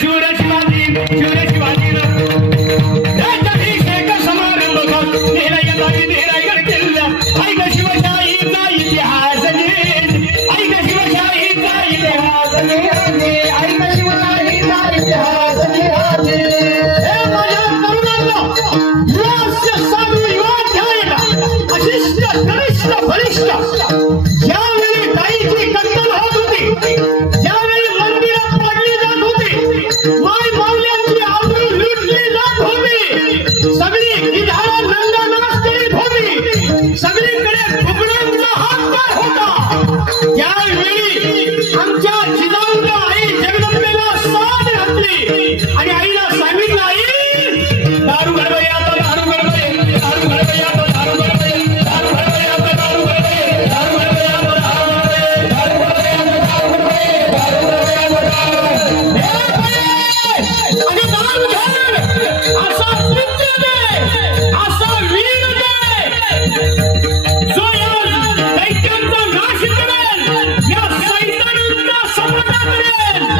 शूर शिवाजी त्याच्याभिषेक समारंभ रायगड किल्ला ऐक शिवशाहीचा इतिहास ऐक शिवशाहीचा इतिहास ऐक शिवशाहीचा इतिहास हे माझ्या तरुणांना युवास्य साधू युवाध्यायाला अशिष्ट कनिष्ठ बलिष्ठ ज्यावेळी गायीची कत्तल होत होती ज्यावेळी मंदिरात पाडली जात होती माय माऊल्यांची आबरू लुटली जात होती सगळी विधान नंदनाच करीत होती सगळीकडे फुकण्यांचा हातभार होता त्यावेळी आमच्या जिजाऊला आई जगदंबेला साथ घातली आणि आईला सांगितलं आई दारू गडबडी आता दारू गडबडी दारू गडबडी आता दारू गडबडी दारू गडबडी आता दारू गडबडी दारू गडबडी आता दारू गडबडी दारू गडबडी आता दारू गडबडी दारू गडबडी आता दारू गडबडी अगं दारू घे असा मृत्यू दे असा वीर दे जो या दैत्यांचा नाश करेल या सैतानांचा संहार करेल